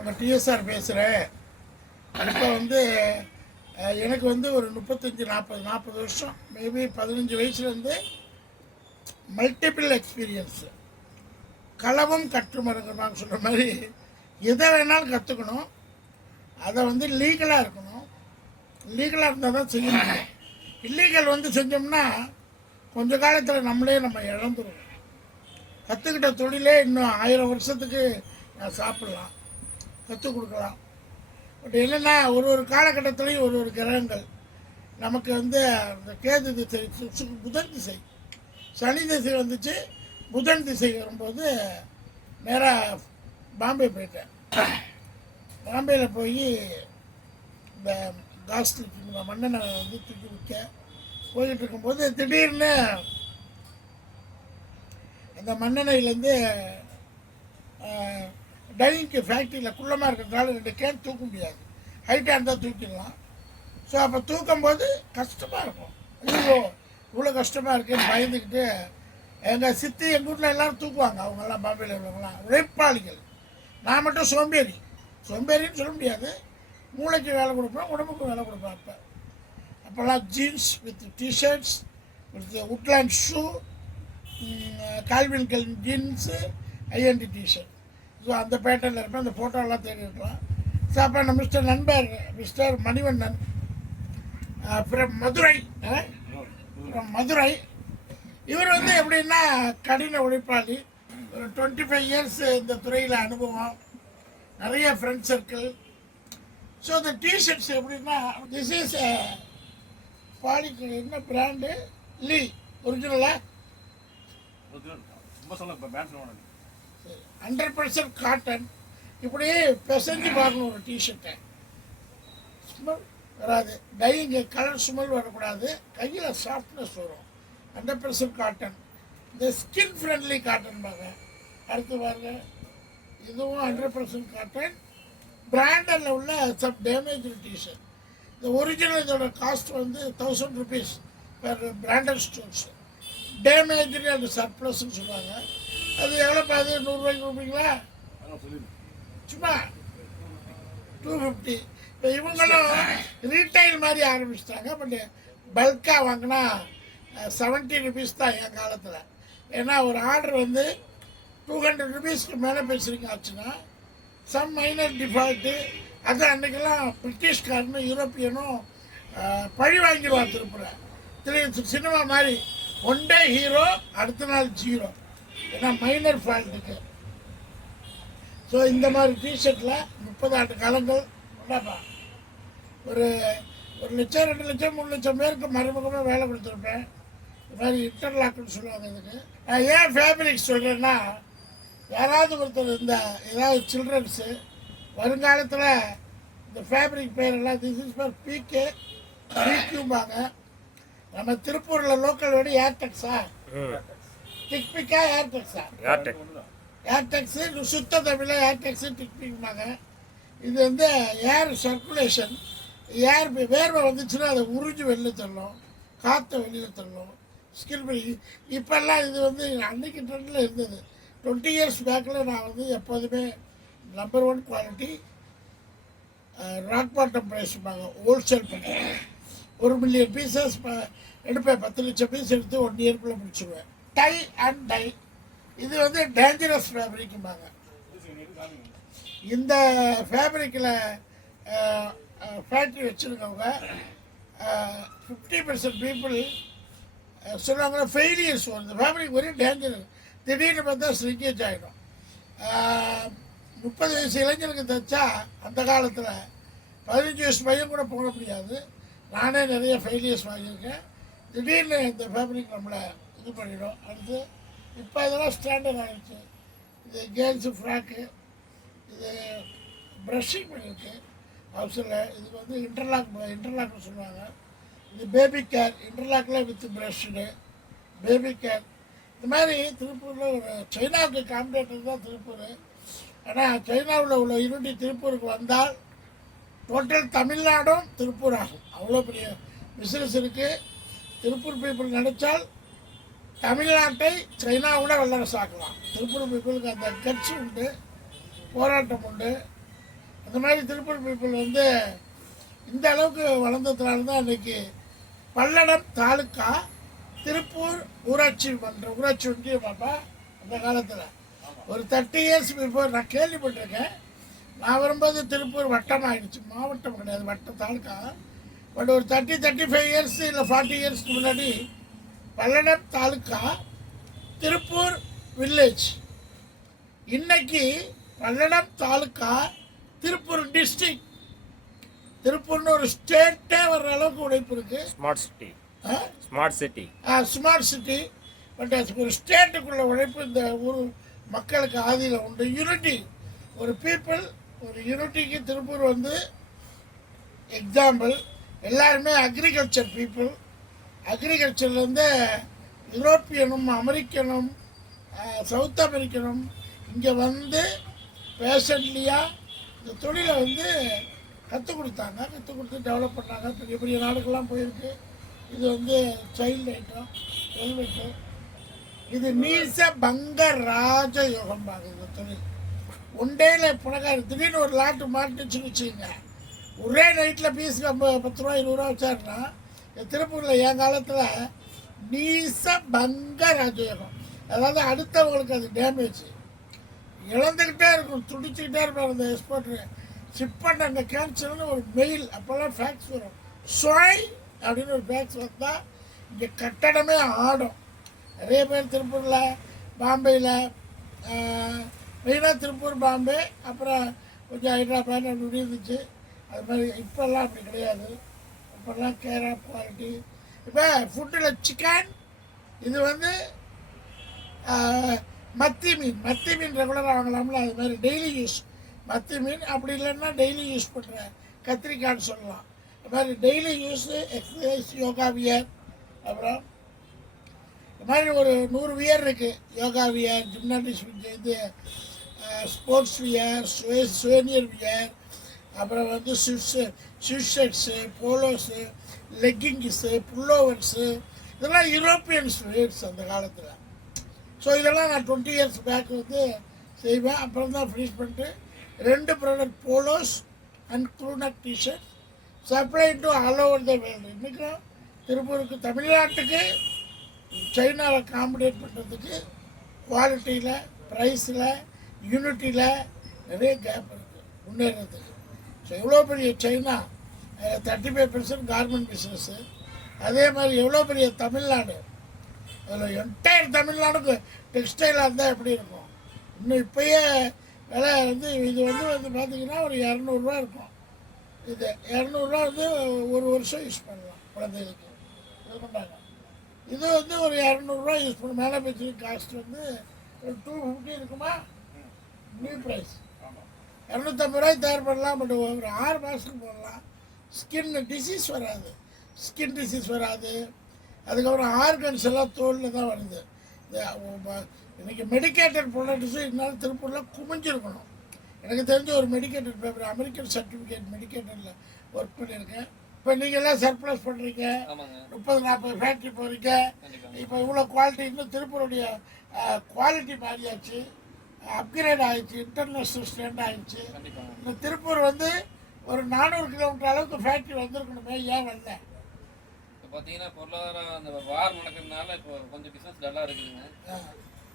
அவங்க டிஎஸ்ஆர் பேசுகிறேன் இப்போ வந்து எனக்கு வந்து ஒரு முப்பத்தஞ்சு நாற்பது நாற்பது வருஷம். மேபி பதினஞ்சு வயசுலேருந்து மல்டிபிள் எக்ஸ்பீரியன்ஸு களவும் கற்றுமருங்கிறாங்க சொல்கிற மாதிரி எதை வேணாலும் கற்றுக்கணும் அதை வந்து லீகலாக இருக்கணும். லீகலாக இருந்தால் தான் செய்ய முடியும் இல்லீகல் வந்து செஞ்சோம்னா கொஞ்ச காலத்தில் நம்மளே நம்ம இழந்துருவோம். கற்றுக்கிட்ட தொழிலே இன்னும் ஆயிரம் வருஷத்துக்கு நான் சாப்பிட்லாம். கற்றுக் கொடுக்கலாம். பட் என்னென்னா ஒரு ஒரு காலகட்டத்துலேயும் ஒரு ஒரு கிரகங்கள். நமக்கு வந்து அந்த கேது திசை சு- சு- புதன் திசை. சனி திசை வந்துச்சு புதன் திசை வரும்போது நேராக பாம்பே போயிட்டேன். பாம்பேயில் போய் இந்த காஸ்ட்லிக் மன்னனை வந்து தூக்கி விற்க போய்கிட்டு இருக்கும்போது திடீர்னு அந்த மன்னனையிலேருந்து டைனிங்க்கு ஃபேக்ட்ரியில் குள்ளமாக இருக்கிறதுனால ரெண்டு கேன் தூக்க முடியாது. ஹைட்டாக இருந்தால் தூக்கிடலாம். ஸோ அப்போ தூக்கும்போது கஷ்டமாக இருக்கும். ஐயோ இவ்வளோ கஷ்டமாக இருக்குன்னு பயந்துக்கிட்டு எங்கள் சித்தி எங்கள் வீட்டில் எல்லோரும் தூக்குவாங்க. அவங்கெல்லாம் பாம்பேயில் உள்ளவங்களாம் உழைப்பாளிகள் நான் மட்டும் சோம்பேறி. சோம்பேறின்னு சொல்ல முடியாது. மூளைக்கு வேலை கொடுப்பேன் உடம்புக்கு வேலை கொடுப்பேன் அப்போ. அப்போல்லாம் jeans with T shirts with Woodland shoe Calvin Klein jeans INT T shirt so அந்த பேட்டர்னில் இருப்பேன் அந்த ஃபோட்டோலாம் தேடி இருக்கலாம். ஸோ அப்போ நம்ம மிஸ்டர் நண்பர் மிஸ்டர் மணிவண்ணன் அப்புறம் மதுரை அப்புறம் மதுரை. இவர் வந்து எப்படின்னா கடின உழைப்பாளி. ஒரு டுவெண்ட்டி ஃபைவ் இயர்ஸ் இந்த துறையில் அனுபவம். நிறைய ஃப்ரெண்ட் சர்க்கிள் ஸோ இந்த டிஷர்ட்ஸ் எப்படின்னா திஸ் இஸ் பாலிக்கு என்ன பிராண்டு லீ ஒரிஜினலா ரொம்ப சொல்ல இப்போ பேண்ட் சொல்ல ஹண்ட்ரட் பர்சன்ட் காட்டன் இப்படி பிசைஞ்சு பார்க்கணும் ஒரு டிஷர்ட்டை ஸ்மெல் வராது. டையிங்க கலர் ஸ்மெல் வரக்கூடாது. கையில் சாஃப்ட்னஸ் வரும். ஹண்ட்ரட் பர்சன்ட் காட்டன் இந்த ஸ்கின் ஃப்ரெண்ட்லி காட்டன் பாருங்க. அடுத்து பாருங்க. இதுவும் ஹண்ட்ரட் பர்சன்ட் காட்டன் பிராண்டடில் உள்ள சப் டேமேஜ் டிஷர்ட் இந்த ஒரிஜினல் இதோட காஸ்ட் வந்து thousand rupees per branded stores டேமேஜ்னு அந்த சர்ப்ளஸ்ன்னு சொல்லுவாங்க. அது எவ்வளோ பாது நூறுரூவாய்க்கு கொடுப்பீங்களா? சும்மா. டூ ஃபிஃப்டி இப்போ இவங்களும் ரீட்டைல் மாதிரி ஆரம்பிச்சிட்டாங்க. பட் பல்காக வாங்கினா செவன்ட்டி ருபீஸ் தான் என் காலத்தில். ஏன்னா ஒரு ஆர்டர் வந்து டூ ஹண்ட்ரட் ருபீஸ்க்கு மேலே பேசுகிறீங்க ஆச்சுன்னா சம் மைனர் டிஃபால்ட்டு அது அன்றைக்கெல்லாம் பிரிட்டிஷ்காரனும் யூரோப்பியனும் பழி வாங்கிடுவான் திருப்புற திரு சினிமா மாதிரி. ஒன் டே ஹீரோ அடுத்த நாள் ஜீரோ ஏன்னா மைனர் ஃபால்ட்டுக்கு ஸோ இந்த மாதிரி டிஷர்ட்டில் முப்பது ஆண்டு காலங்கள் உண்டாப்பா ஒரு ஒரு லட்சம் ரெண்டு லட்சம் மூணு லட்சம் பேருக்கு மறைமுகமாக வேலை கொடுத்துருப்பேன். இது மாதிரி இன்டர்லாக்குன்னு சொல்லுவாங்க இதுக்கு. நான் ஏன் ஃபேப்ரிக் சொல்கிறேன்னா யாராவது ஒருத்தர் இந்த ஏதாவது சில்ட்ரன்ஸு வருங்காலத்தில் இந்த ஃபேப்ரிக் பேரெல்லாம் திஸ் இஸ் ஃபார் பீக்கு பிக்யூம்பாங்க நம்ம திருப்பூரில் லோக்கல் வெடி ஏர்டெக்ஸா? டிக் பிக்கா ஏர்டெக்ஸா ஏர்டெக்ஸு சுத்த தமிழில் ஏர்டெக்ஸு டிக்பிங்பாங்க இது வந்து ஏர் சர்க்குலேஷன் ஏர் வேர்வை வந்துச்சுன்னா அதை உறிஞ்சு வெளில தள்ளும். காற்றை வெளியில் தள்ளும். ஸ்கின் பண்ணி இப்போல்லாம் இது வந்து அன்னைக்கு ட்ரெண்டில் இருந்தது. டுவெண்ட்டி இயர்ஸ் பேக்கில் நான் வந்து எப்போதுமே number one quality rock bottom ப்ரைஸ்பாங்க wholesale பண்ணுறேன் ஒரு மில்லியன் பீசஸ் எடுப்பேன். பத்து லட்சம் பீஸ் எடுத்து ஒன் இயர்க்குள்ளே முடிச்சிடுவேன் டை அண்ட் டை. இது வந்து டேஞ்சரஸ் ஃபேப்ரிக்கும்பாங்க இந்த ஃபேப்ரிக்கில் ஃபேக்ட்ரி வச்சுருக்கவங்க ஃபிஃப்டி பர்சன்ட் பீப்புள் சொல்லுவாங்க ஃபெயிலியர்ஸ் வரும். இந்த ஃபேப்ரிக் ஒரே டேஞ்சரஸ் திடீர்னு பார்த்தா ஸ்ரிங்கேஜ் ஆகிடும் முப்பது வயசு இளைஞருக்கு தைச்சா அந்த காலத்தில் பதினஞ்சு வயசு பையன் கூட போட முடியாது. நானே நிறைய ஃபெயிலியர்ஸ் வாங்கியிருக்கேன். திடீர்னு இந்த ஃபேப்ரிக் நம்மளை இது பண்ணிடும். அடுத்து இப்போ இதெல்லாம் ஸ்டாண்டர்ட் ஆகிடுச்சு இது கேர்ள்ஸு ஃப்ராக்கு இது ப்ரஷிங் பண்ணியிருக்கு. ஹவுஸில் இதுக்கு வந்து இன்டர்லாக் இன்டர்லாக்னு சொல்லுவாங்க. இது பேபி கேர் இன்டர்லாக்கில் வித் ப்ரஷ்டு பேபி கேர் இந்த மாதிரி திருப்பூரில் ஒரு சைனாவுக்கு காம்படேட்டர் தான் திருப்பூர். ஆனால் சைனாவில் உள்ள யூனிட்டி திருப்பூருக்கு வந்தால் டோட்டல் தமிழ்நாடும் திருப்பூர் ஆகும் அவ்வளோ பெரிய பிஸ்னஸ் இருக்குது திருப்பூர் பீப்புள் நினச்சால் தமிழ்நாட்டை சைனாவோட வல்லரசாக்கலாம். திருப்பூர் பீப்புளுக்கு அந்த கட்சி உண்டு போராட்டம் உண்டு. அந்த மாதிரி திருப்பூர் பீப்புள் வந்து இந்த அளவுக்கு வளர்ந்ததுனால தான் இன்னைக்கு பல்லடம் தாலுக்கா திருப்பூர் ஊராட்சி மன்ற ஊராட்சி ஒன்றியம் பாப்பா அந்த காலத்தில். ஒரு தேர்ட்டி இயர்ஸ் பிஃபோர் நான் கேள்விப்பட்டிருக்கேன். நான் வரும்போது திருப்பூர் வட்டம் ஆகிடுச்சு மாவட்டம் கிடையாது வட்டம் தாலுக்கா. பட் ஒரு தேர்ட்டி தேர்ட்டி ஃபைவ் இயர்ஸ் இல்லை ஃபார்ட்டி இயர்ஸ்க்கு முன்னாடி பல்லடம் தாலுக்கா திருப்பூர் வில்லேஜ் இன்னைக்கு பல்லடம் தாலுக்கா திருப்பூர் டிஸ்ட்ரிக்ட் திருப்பூர்னு ஒரு ஸ்டேட்டே வர்ற அளவுக்கு உழைப்பு இருக்கு. Smart city ah? Smart city smart city but ஒரு ஸ்டேட்டுக்குள்ள உழைப்பு இந்த ஊர் மக்களுக்கு ஆதியில் உண்டு. யூனிட்டி ஒரு பீப்புள் ஒரு யூனிட்டிக்கு திருப்பூர் வந்து எக்ஸாம்பிள் எல்லாருமே அக்ரிகல்ச்சர் பீப்புள் அக்ரிகல்ச்சர்லேருந்து யூரோப்பியனும் அமெரிக்கனும் சவுத் அமெரிக்கனும் இங்கே வந்து பேஷன்லியாக இந்த தொழிலை வந்து கற்றுக் கொடுத்தாங்க. கற்றுக் கொடுத்து டெவலப் பண்ணாங்க. பெரிய பெரிய நாடுகள்லாம் போயிருக்கு. இது வந்து சைல்டு ஐட்டம் ஹெல்மெட்டு இது நீச பங்க ராஜ யோகம் இந்த தொழில். ஒண்டேல புனகாரி திடீர்னு ஒரு லாட்டு மாட்டுச்சுன்னு வச்சுக்கோங்க. ஒரே நைட்டில் பீஸுக்கு ஐம்பது பத்து ரூபா இருபது ரூபா வச்சாருன்னா திருப்பூரில் என் காலத்தில் நீச பங்க ராஜயோகம். அதாவது அடுத்தவங்களுக்கு அது டேமேஜ் இழந்துக்கிட்டே இருக்கும் துடிச்சுக்கிட்டே இருப்பார் அந்த எக்ஸ்போர்ட்ரு ஷிப் பண்ண அந்த கேன்சல்னு ஒரு மெயில் அப்போல்லாம் ஃபேக்ஸ் வரும். சுவை அப்படின்னு ஒரு ஃபேக்ஸ் வந்தால் இங்கே கட்டடமே ஆடும். நிறைய பேர் திருப்பூரில் பாம்பேயில் மெயினாக திருப்பூர் பாம்பே அப்புறம் கொஞ்சம் ஹைதராபாத் அப்படி இருந்துச்சு அது மாதிரி இப்போல்லாம் அப்படி கிடையாது. இப்போல்லாம் கேர் ஆஃப் குவாலிட்டி இப்போ ஃபுட்டில் சிக்கன் இது வந்து மத்தி மீன். மத்தி மீன் ரெகுலராக வாங்கலாம்ல அது மாதிரி டெய்லி யூஸ் மத்தி மீன் அப்படி இல்லைன்னா டெய்லி யூஸ் பண்ணுற கத்திரிக்காய்னு சொல்லலாம். இது மாதிரி daily use exercise yoga wear அப்புறம் இது மாதிரி ஒரு நூறு வியர் இருக்குது யோகா வியர் ஜிம்னாட்டிக்ஸ் இது ஸ்போர்ட்ஸ் வியர் சுவே சுவேனியர் வியர் அப்புறம் வந்து ஸ்விட்ஸு ஸ்விட்ஷர்ட்ஸு போலோஸு லெக்கிங்ஸு புல்லோவர்ஸு இதெல்லாம் யூரோப்பியன்ஸ் வேர்ட்ஸ் அந்த காலத்தில். ஸோ இதெல்லாம் நான் டுவெண்ட்டி இயர்ஸ் பேக் வந்து செய்வேன். அப்புறம் தான் ஃபினிஷ் பண்ணிட்டு ரெண்டு product polos and crewneck t-shirt supply to all over the world இன்றைக்கும் திருப்பூருக்கு தமிழ்நாட்டுக்கு சைனாவை காம்படேட் பண்ணுறதுக்கு குவாலிட்டியில் ப்ரைஸில் யூனிட்டியில் நிறைய கேப் இருக்குது முன்னேறதுக்கு. ஸோ எவ்வளோ பெரிய China thirty five percent garment business அதே மாதிரி எவ்வளோ பெரிய தமிழ்நாடு? அதில் என்டையர் தமிழ்நாடுக்கு டெக்ஸ்டைலாக இருந்தால் எப்படி இருக்கும்? இன்னும் இப்போயே விலை வந்து இது வந்து வந்து பார்த்தீங்கன்னா ஒரு இரநூறுவா இருக்கும். இது இரநூறுவா வந்து ஒரு வருஷம் யூஸ் பண்ணலாம் குழந்தைகளுக்கு. இது பண்ணாங்க இது வந்து ஒரு இரநூறுவா யூஸ் பண்ண மேலே பேச்சு காஸ்ட் வந்து ஒரு டூ ஃபிஃப்டி இருக்குமா? நியூ ப்ரைஸ் இரநூத்தம்பது ரூபாய்க்கு தயார் பண்ணலாம் பட் ஒரு ஆறு மாதத்துக்கு போடலாம். ஸ்கின் டிசீஸ் வராது. ஸ்கின் டிசீஸ் வராது. அதுக்கப்புறம் ஆர்கன்ஸ் எல்லாம் தோலில் தான் வருது. இன்னைக்கு மெடிக்கேட்டட் ப்ராடக்ட்ஸும் இருந்தாலும் திருப்பூரில் குமிஞ்சிருக்கணும். எனக்கு தெரிஞ்ச ஒரு மெடிக்கேட்டட் பேப்பர் அமெரிக்கன் சர்டிஃபிகேட் மெடிக்கேட்டடில் ஒர்க் பண்ணியிருக்கேன். இப்போ நீங்கள்லாம் சர்ப்ளஸ் பண்ணுறீங்க முப்பது நாற்பது ஃபேக்ட்ரி போகிறீங்க இப்போ இவ்வளோ குவாலிட்டி இன்னும் திருப்பூருடைய குவாலிட்டி மாறியாச்சு. அப்கிரேட் ஆயிடுச்சு இன்டர்நேஷ்னல் ஸ்டாண்ட் கண்டிப்பாங்க இந்த திருப்பூர் வந்து ஒரு நானூறு கிலோமீட்டர் அளவுக்கு ஃபேக்ட்ரி வந்திருக்கணுமே ஏன் வரல? இப்போ பார்த்தீங்கன்னா பொருளாதாரம் அந்த வார் நடக்கிறதுனால இப்போ கொஞ்சம் பிஸ்னஸ் டல்லாக இருக்குதுங்க.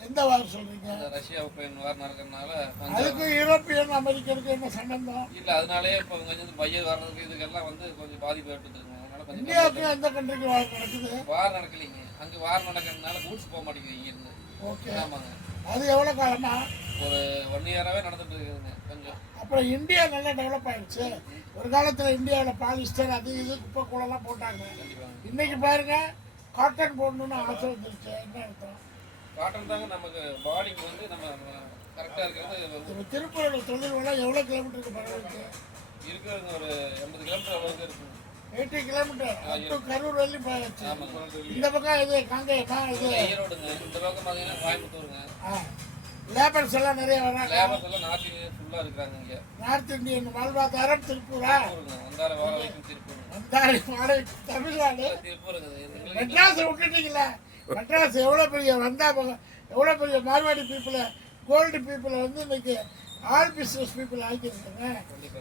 எந்த வாரம் சொல்றீங்க? ரஷ்யா உக்ரைன் வார் நடக்கிறதுனால அதுக்கு யூரோப்பியன் அமெரிக்கனுக்கு என்ன சம்பந்தம்? இல்லை அதனாலே இப்போ கொஞ்சம் பையர் வர்றதுக்கு இதுக்கெல்லாம் வந்து கொஞ்சம் பாதிப்பு கொஞ்சம் இந்தியாவுக்கு எந்த கண்ட்ரிக்கு வார் நடக்குது? வார் நடக்கலைங்க. அங்கே வார் நடக்கிறதுனால கூட்ஸ் போக மாட்டேங்குது இங்கேருந்து ஓகே. ஆமாங்க. அது எவ்வளோ காலமா ஒரு ஒன் இயராகவே நடந்துட்டு இருக்குதுங்க கொஞ்சம். அப்புறம் இந்தியா நல்லா டெவலப் ஆயிடுச்சு. ஒரு காலத்தில் இந்தியாவில் பாலிஸ்டர் அது இது குப்பை கூடலாம் போட்டாங்க இன்னைக்கு பாருங்க காட்டன் போடணும்னு ஆசை வந்துருச்சு. என்ன அர்த்தம்? காட்டன் தாங்க நமக்கு பாடிக்கு வந்து நம்ம கரெக்டாக இருக்கிறது இப்போ திருப்பூரோட தொழில் வளம் எவ்வளோ கிலோமீட்டருக்கு பரவாயில்லை இருக்கிறது ஒரு எண்பது கிலோமீட்டர் அளவுக்கு இருக்குங்க eighty kilometre up to Karur வரலையும் போயாச்சு. இந்த பக்கம் இது காங்கேயமா இது. ஈரோடுங்க. இந்த பக்கம் பார்த்தீங்கன்னா கோயம்புத்தூருங்க. லேபர்ஸ் எல்லாம் நிறைய வராங்க. லேபர்ஸ் எல்லாம் நார்த் இந்தியன் ஃபுல்லாக இருக்கிறாங்க இங்கே. நார்த் இந்தியன் வாழ்வாதாரம் திருப்பூரா? வந்தார வரைக்கும் திருப்பூர் வந்தாரி மாலை தமிழ்நாடு. எங்களுக்கு மெட்ராஸ் விட்டுட்டீங்களே. மெட்ராஸ் எவ்வளோ பெரிய வந்தா எவ்வளோ பெரிய மார்வாடி பீப்புளை கோல்டு பீப்புளை வந்து இன்னைக்கு ஆல் பிஸ்னஸ் பீப்புள் ஆக்கியிருக்கேங்க.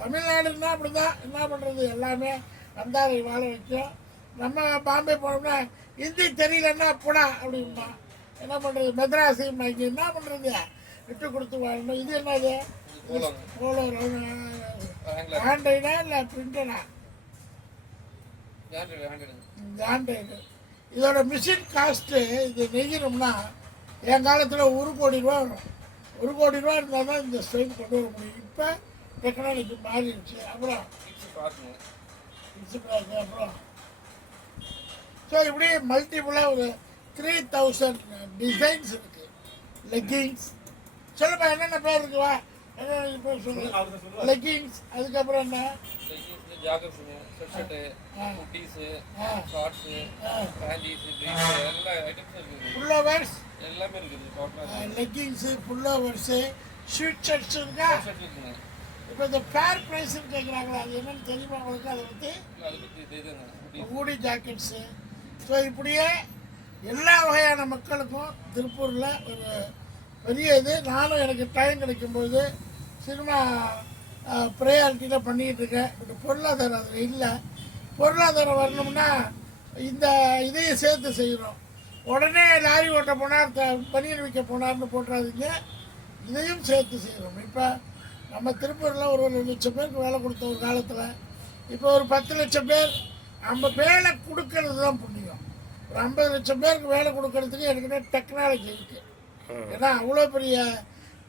தமிழ்நாடுன்னா அப்படி தான் என்ன பண்ணுறது எல்லாமே வந்தாரை வாழ வைக்கும். நம்ம பாம்பே போனோம்னா ஹிந்தி தெரியலன்னா போடா அப்படிம்பா. என்ன பண்ணுறது மெட்ராஸு இங்கே என்ன பண்ணுறது விட்டு கொடுத்து வாழணும். இது என்னது? போலோ ஆண்ட்ராய்டா இல்லை பிரிண்டடா? ஆண்ட்ராய்டு இதோட மிஷின் காஸ்ட்டு இது நெய்யணும்னா என் காலத்தில் ஒரு கோடி ரூபா வரும். ஒரு கோடி ரூபா இருந்தால் தான் இந்த ஸ்ட்ரெயின் கொண்டு வர முடியும். இப்போ டெக்னாலஜி மாறிடுச்சு. அப்புறம் ஸோ இப்படி மல்டிபிளாக ஒரு த்ரீ தௌசண்ட் டிசைன்ஸ் இருக்குது லெக்கிங்ஸ் சொல்லுப்பா என்னென்ன பேர் இருக்குவா என்னென்ன பேர் சொல்லு. லெக்கிங்ஸ் அதுக்கப்புறம் என்ன? எல்லாமே இருக்குது லெக்கிங்ஸு புல்லோவர்ஸு ஷூட் ஷர்ட்ஸ் இருக்கா? இப்போ இந்த ஃபேர் ப்ரைஸ்ன்னு கேட்குறாங்களா அது என்னன்னு தெரியுமா உங்களுக்கு? அதை பற்றி ஊடி ஜாக்கெட்ஸு ஸோ இப்படியே எல்லா வகையான மக்களுக்கும் திருப்பூரில் ஒரு பெரிய இது. நானும் எனக்கு டைம் கிடைக்கும்போது சினிமா ப்ரையாரிட்டியில் பண்ணிக்கிட்டு இருக்கேன். இந்த பொருளாதாரம் அதில் இல்லை. பொருளாதாரம் வரணும்னா இந்த இதையும் சேர்த்து செய்கிறோம் உடனே லாரி ஓட்ட போனார் பனியன் விற்க போனார்னு போட்டுறாதீங்க. இதையும் சேர்த்து செய்கிறோம் இப்போ நம்ம திருப்பூரில் ஒரு ஒரு லட்சம் பேருக்கு வேலை கொடுத்த ஒரு காலத்தில். இப்போ ஒரு பத்து லட்சம் பேர் நம்ம வேலை கொடுக்கறது தான் புண்ணியம். ஒரு ஐம்பது லட்சம் பேருக்கு வேலை கொடுக்கறதுக்கு ஏற்கனவே டெக்னாலஜி இருக்குது ஏன்னா அவ்வளோ பெரிய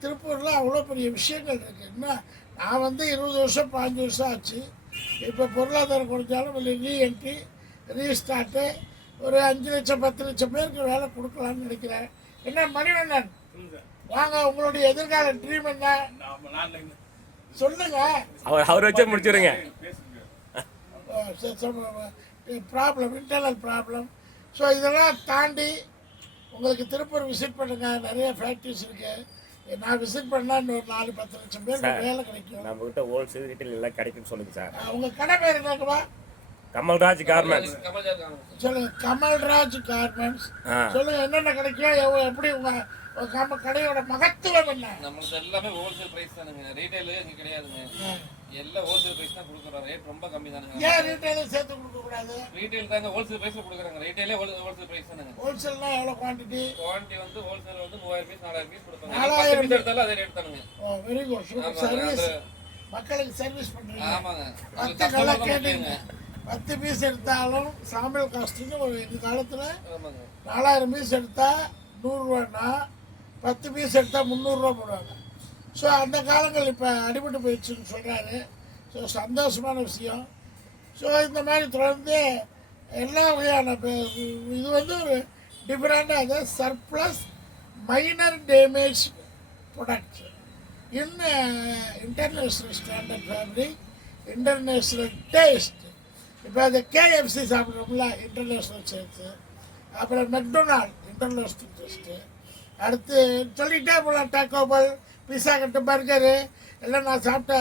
திருப்பூரில் அவ்வளோ பெரிய விஷயங்கள் இருக்குது என்ன நான் வந்து இருபது வருஷம் பாஞ்சு வருஷம் ஆச்சு. இப்போ பொருளாதாரம் குறைஞ்சாலும் ரீஎன்ட்ரி ரீஸ்டார்ட்டு ஒரு அஞ்சு லட்சம் பத்து லட்சம் பேருக்கு வேலை கொடுக்கலாம்னு நினைக்கிறேன். என்ன மணிவண்ணன். வாங்க உங்களுடைய எதிர்கால ட்ரீம் என்ன. சொல்லுங்க. அவர் அவர் வச்சே முடிச்சிருங்க. பேசுங்க. ப்ராப்ளம் இன்டர்னல் ப்ராப்ளம் ஸோ இதெல்லாம் தாண்டி உங்களுக்கு திருப்பூர் விசிட் பண்ணுங்க. நிறைய ஃபேக்ட்ரிஸ் இருக்கு. நான் விசிட் பண்ணால் இன்னொரு நாலு பத்து லட்சம் சார். வேலை கிடைக்கும். நம்ம கிட்ட ஹோல்சேல் ரீட்டைல் எல்லாம் கிடைக்கும்னு சொல்லுங்க சார். உங்க கடை பேர் என்னக்குவா கமல்ராஜ் கார்மெண்ட்ஸ் சொல்லுங்க கமல்ராஜ் கார்மெண்ட்ஸ் சொல்லுங்க என்னென்ன கிடைக்கும்? எப்படி உங்க கம கடையோட மகத்துவம் என்ன? நம்மளுக்கு எல்லாமே ஹோல்சேல் பிரைஸ் தானுங்க. ரீட்டைலு இங்கே கிடையாதுங்க. அஹ் எல்லாம் ஹோல்சேல் பிரைஸ் தான் கொடுக்குறோம். ரேட் ரொம்ப கம்மி தானுங்க. ஏன் ரீட்டைலும் சேர்த்து கொடுக்க கூடாது? ரீட்டைல் தாங்க ஹோல்சேல் பிரைஸ் கொடுக்குறாங்க. ரீட்டைலே ஹோல்சேல் பிரைஸ் தானுங்க. ஹோல்சேல்னா எவ்வளோ குவான்டிட்டி குவான்டிட்டி வந்து ஹோல்சேல் வந்து மூவாயிரம் பீஸ் நாலாயிரம் பீஸ் கொடுப்பாங்க. பீஸ் எடுத்தாலும் அதே ரேட் தானுங்க. Oh very good super service மக்களுக்கு சர்வீஸ் பண்றீங்க. ஆமாங்க. பத்து நல்லா கேட்டீங்க. பத்து பீஸ் எடுத்தாலும் சாம்பிள் காஸ்ட்டுன்னு ஒரு இந்த காலத்தில் ஆமாங்க. நாலாயிரம் பீஸ் எடுத்தால் நூறுரூவான்னா பத்து பீஸ் எடுத்தால் முந்நூறுரூவா போடுவாங்க. ஸோ அந்த காலங்கள் இப்போ அடிபட்டு போயிடுச்சுன்னு சொல்கிறாரு ஸோ சந்தோஷமான விஷயம். ஸோ இந்த மாதிரி தொடர்ந்து எல்லா வகையான இது வந்து ஒரு டிஃப்ரெண்டாக அது surplus minor damage products in international standard fabric international taste இப்போ அந்த கேஎஃப்சி சாப்பிட்றோம்ல இன்டர்நேஷ்னல் சேர்த்து அப்புறம் மெக்டொனால்ட் இன்டர்நேஷ்னல் டேஸ்ட்டு அடுத்து சொல்லிட்டே போகலாம் டேக்கோபல் பிஸா கட்டு பர்கரு எல்லாம் நான் சாப்பிட்ட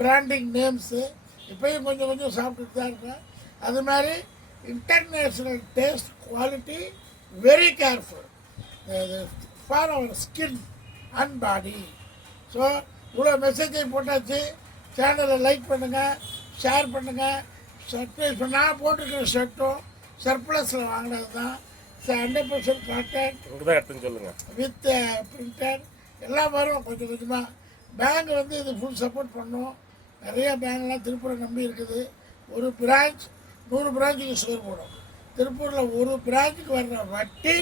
பிராண்டிங் நேம்ஸு இப்பயும் கொஞ்சம் கொஞ்சம் சாப்பிட்டுட்டு தான் இருக்கேன். அது மாதிரி international taste quality very careful for our skin and body so இவ்வளோ மெசேஜை போட்டாச்சு. சேனலை லைக் பண்ணுங்கள் ஷேர் பண்ணுங்கள் சர்ப்ரைஸ் நான் போட்டிருக்கிற ஷர்ட்டும் சர்ப்ளஸில் வாங்கினது தான். ஹண்ட்ரட் பர்சன்ட் காட்டன் இங்கே தான் எடுத்துன்னு சொல்லுங்க. வித் பிரிண்டர் எல்லாம் வரும் கொஞ்சம் கொஞ்சமாக பேங்க் வந்து இது ஃபுல் சப்போர்ட் பண்ணும். நிறைய பேங்க்லாம் திருப்பூரை நம்பி இருக்குது. ஒரு பிரான்ச் நூறு பிரான்ச்சுக்கு ஸ்டோர் போடும். திருப்பூரில் ஒரு பிரான்ச்சுக்கு வர்ற வட்டி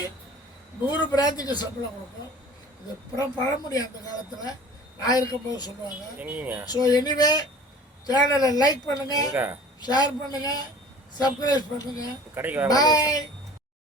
நூறு பிரான்ச்சுக்கு சம்பளம் கொடுக்கும். இது அப்புறம் பழமொழி அந்த காலத்தில். நான் இருக்கும்போது சொல்லுவாங்க. ஸோ எனிவே சேனலை லைக் பண்ணுங்கள் ஷேர் பண்ணுங்கள் சப்ஸ்கிரைப் பண்ணுங்கள் பாய்